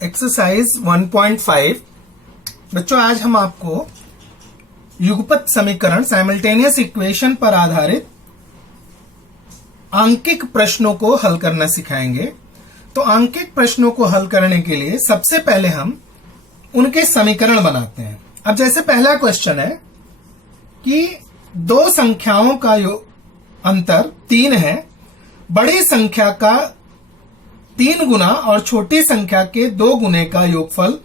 Exercise 1.5 बच्चों, आज हम आपको युगपत समीकरण साइमल्टेनियस इक्वेशन पर आधारित आंकिक प्रश्नों को हल करना सिखाएंगे। तो आंकिक प्रश्नों को हल करने के लिए सबसे पहले हम उनके समीकरण बनाते हैं। अब जैसे पहला क्वेश्चन है कि दो संख्याओं का अंतर 3 है, बड़ी संख्या का 3 गुना और छोटी संख्या के 2 गुने का योगफल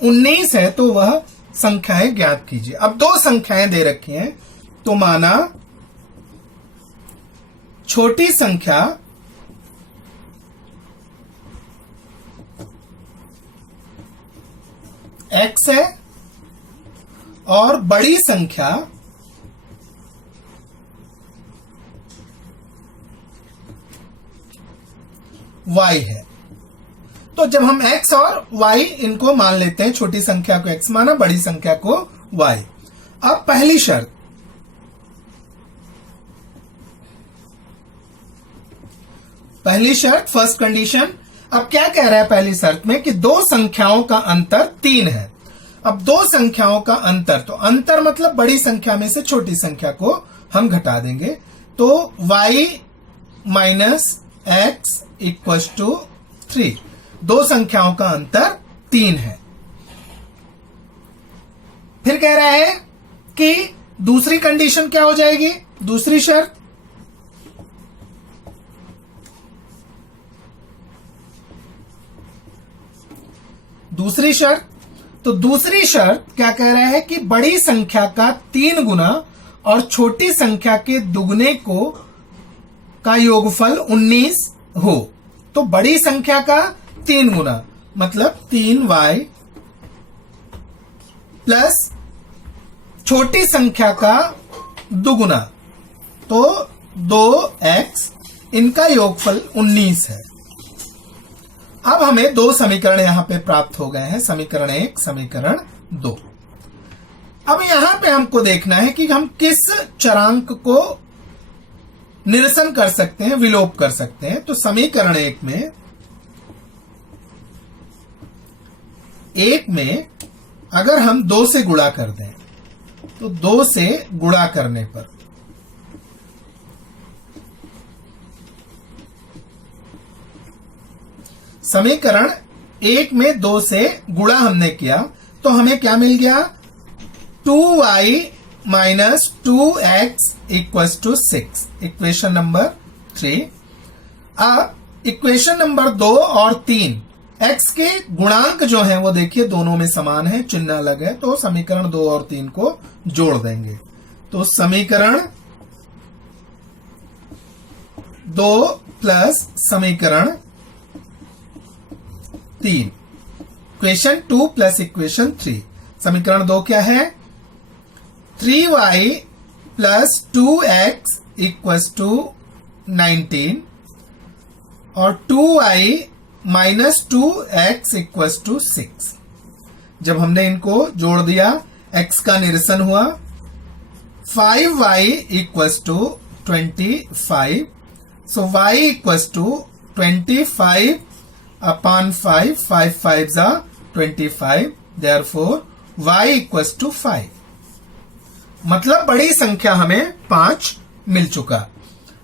19 है, तो वह संख्याएं ज्ञात कीजिए। अब दो संख्याएं दे रखी हैं, तो माना छोटी संख्या x है और बड़ी संख्या y है। तो जब हम x और y इनको मान लेते हैं, छोटी संख्या को x माना, बड़ी संख्या को y। अब पहली शर्त फर्स्ट कंडीशन। अब क्या कह रहा है पहली शर्त में कि दो संख्याओं का अंतर 3 है। अब दो संख्याओं का अंतर, तो अंतर मतलब बड़ी संख्या में से छोटी संख्या को हम घटा देंगे, तो y minus x equals to 3। दो संख्याओं का अंतर 3 है। फिर कह रहा है कि दूसरी कंडीशन क्या हो जाएगी, दूसरी शर्त। तो दूसरी शर्त क्या कह रहा है कि बड़ी संख्या का 3 गुना और छोटी संख्या के दुगने का योगफल 19 हो। तो बड़ी संख्या का 3 गुना मतलब 3y प्लस छोटी संख्या का दुगुना तो 2x, इनका योगफल 19 है। अब हमें दो समीकरण यहां पे प्राप्त हो गए हैं, समीकरण 1, समीकरण 2। अब यहां पे हमको देखना है कि हम किस चरांक को निरसन कर सकते हैं, विलोप कर सकते हैं। तो समीकरण 1 में अगर हम 2 से गुणा कर दें, तो 2 से गुणा करने पर समीकरण 1 में 2 से गुणा हमने किया, तो हमें क्या मिल गया, 2y minus 2x equals to 6, equation number 3। अब इक्वेशन नंबर 2 और 3, x के गुणांक जो हैं वो देखिए दोनों में समान है, चिन्ह अलग है, तो समीकरण 2 और 3 को जोड़ देंगे। तो समीकरण 2 प्लस समीकरण 3, इक्वेशन 2 प्लस इक्वेशन 3। समीकरण 2 क्या है, 3y plus 2x equals to 19 और 2y minus 2x equals to 6। जब हमने इनको जोड़ दिया, x का निरसन हुआ, 5y equals to 25। So y equals to 25 upon 5, 5 5s are 25, therefore y equals to 5। मतलब बड़ी संख्या हमें 5 मिल चुका।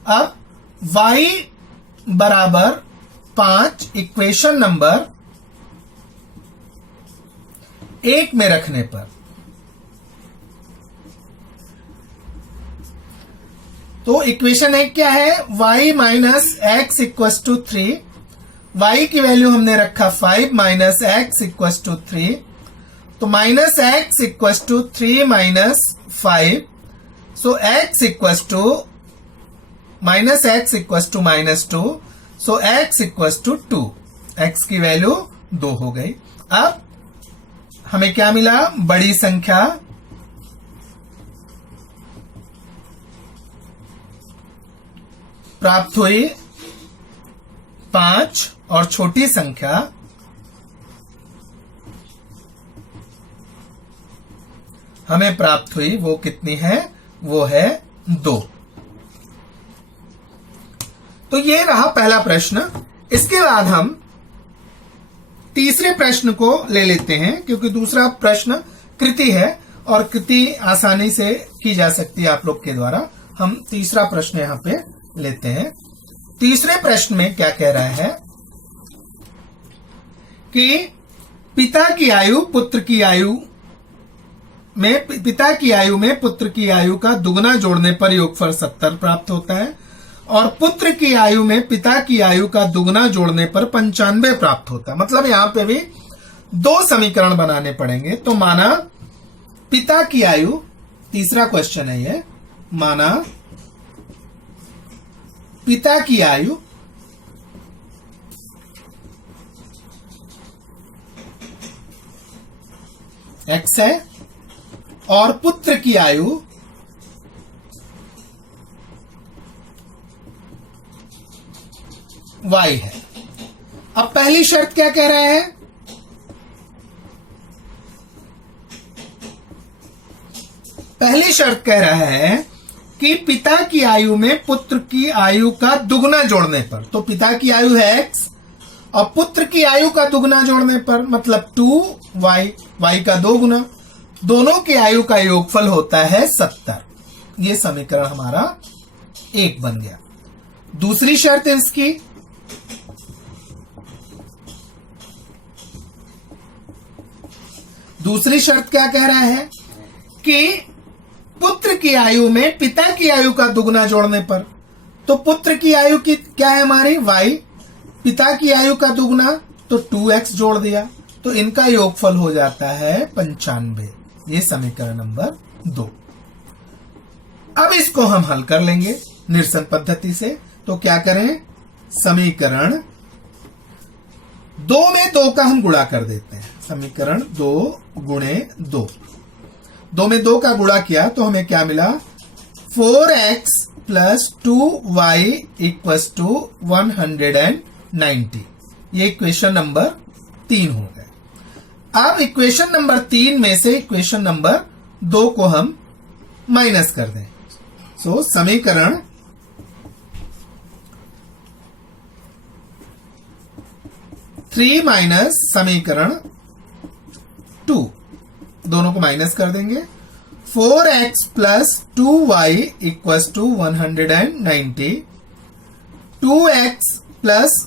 अब y बराबर 5 इक्वेशन नंबर 1 में रखने पर, तो इक्वेशन 1 क्या है, y minus x equals to 3। y की वैल्यू हमने रखा 5 माइनस एक्स इक्वल्स टू 3, तो minus x equals to 3 minus 5, so x equals to minus x equals to minus 2, so x equals to 2। x की value 2 हो गई। अब हमें क्या मिला, बड़ी संख्या प्राप्त हुई 5 और छोटी संख्या हमें प्राप्त हुई, वो कितनी है, वो है 2। तो ये रहा पहला प्रश्न। इसके बाद हम तीसरे प्रश्न को ले लेते हैं, क्योंकि दूसरा प्रश्न कृति है और कृति आसानी से की जा सकती है आप लोग के द्वारा। हम तीसरा प्रश्न यहाँ पे लेते हैं। तीसरे प्रश्न में क्या कह रहा है कि पिता की आयु में पुत्र की आयु का दुगना जोड़ने पर योगफल 70 प्राप्त होता है, और पुत्र की आयु में पिता की आयु का दुगना जोड़ने पर 95 प्राप्त होता है। मतलब यहां पे भी दो समीकरण बनाने पड़ेंगे। तो माना पिता की आयु, तीसरा क्वेश्चन है ये, माना पिता की आयु x है और पुत्र की आयु y है। अब पहली शर्त क्या कह रहा है? पहली शर्त कह रहा है कि पिता की आयु में पुत्र की आयु का दुगना जोड़ने पर, तो पिता की आयु है x और पुत्र की आयु का दुगना जोड़ने पर मतलब 2y, y का 2 गुना, दोनों की आयु का योगफल होता है 70। ये समीकरण हमारा 1 बन गया। दूसरी शर्त है इसकी, दूसरी शर्त क्या कह रहा है कि पुत्र की आयु में पिता की आयु का दुगना जोड़ने पर, तो पुत्र की आयु की क्या है हमारी y, पिता की आयु का दुगना तो 2x जोड़ दिया, तो इनका योगफल हो जाता है 95। ये समीकरण नंबर 2। अब इसको हम हल कर लेंगे निरसन पद्धति से। तो क्या करें, समीकरण 2 में 2 का हम गुणा कर देते हैं। समीकरण 2 गुणे 2, 2 में 2 का गुणा किया तो हमें क्या मिला, 4x plus 2y equals to 190। ये इक्वेशन नंबर 3 हो गए। अब इक्वेशन नंबर 3 में से इक्वेशन नंबर 2 को हम माइनस कर दें। सो समीकरण 3 माइनस समीकरण 2, दोनों को माइनस कर देंगे। 4x plus 2y equals to 190, 2x plus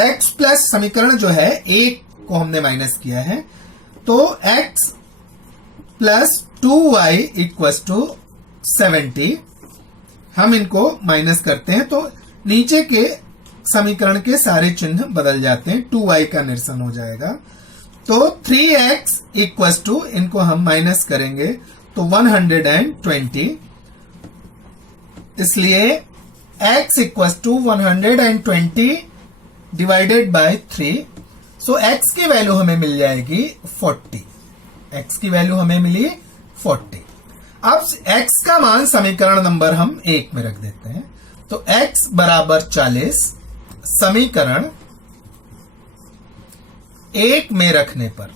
x plus समीकरण जो है 1 को हमने माइनस किया है, तो x plus 2y equals to 70। हम इनको माइनस करते हैं तो नीचे के समीकरण के सारे चिन्ह बदल जाते हैं, 2y का निरसन हो जाएगा। तो 3x इक्वस टू, इनको हम माइनस करेंगे तो 120, इसलिए x equals to 120 divided by 3। So x की वैल्यू हमें मिल जाएगी 40। x की वैल्यू हमें मिली 40। अब x का मान समीकरण नंबर हम 1 में रख देते हैं। तो x बराबर 40 समीकरण 1 में रखने पर,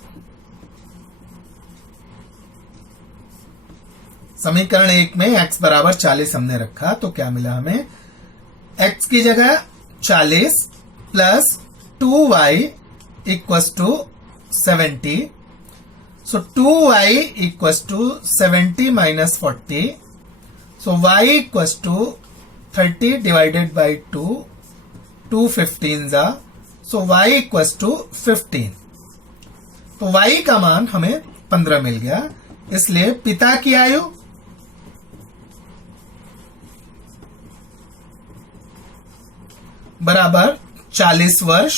समीकरण 1 में x बराबर 40 हमने रखा तो क्या मिला हमें, x की जगह 40 plus 2y equals to 70। So 2y equals to 70 minus 40, so y equals to 30 divided by 2, 2 15 जा, सो y इक्वस टू 15। तो y का मान हमें 15 मिल गया। इसलिए पिता की आयु बराबर 40 वर्ष,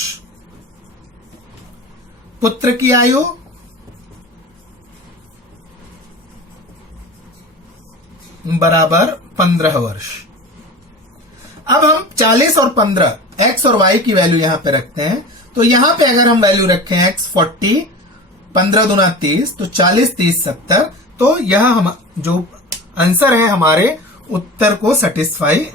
पुत्र की आयु बराबर 15 वर्ष। अब हम 40 और 15 x और y की वैल्यू यहां पे रखते हैं। तो यहां पे अगर हम वैल्यू रखें x 40, 15 दूना 30, तो 40 30 70। तो यह हम जो आंसर है हमारे उत्तर को सेटिस्फाई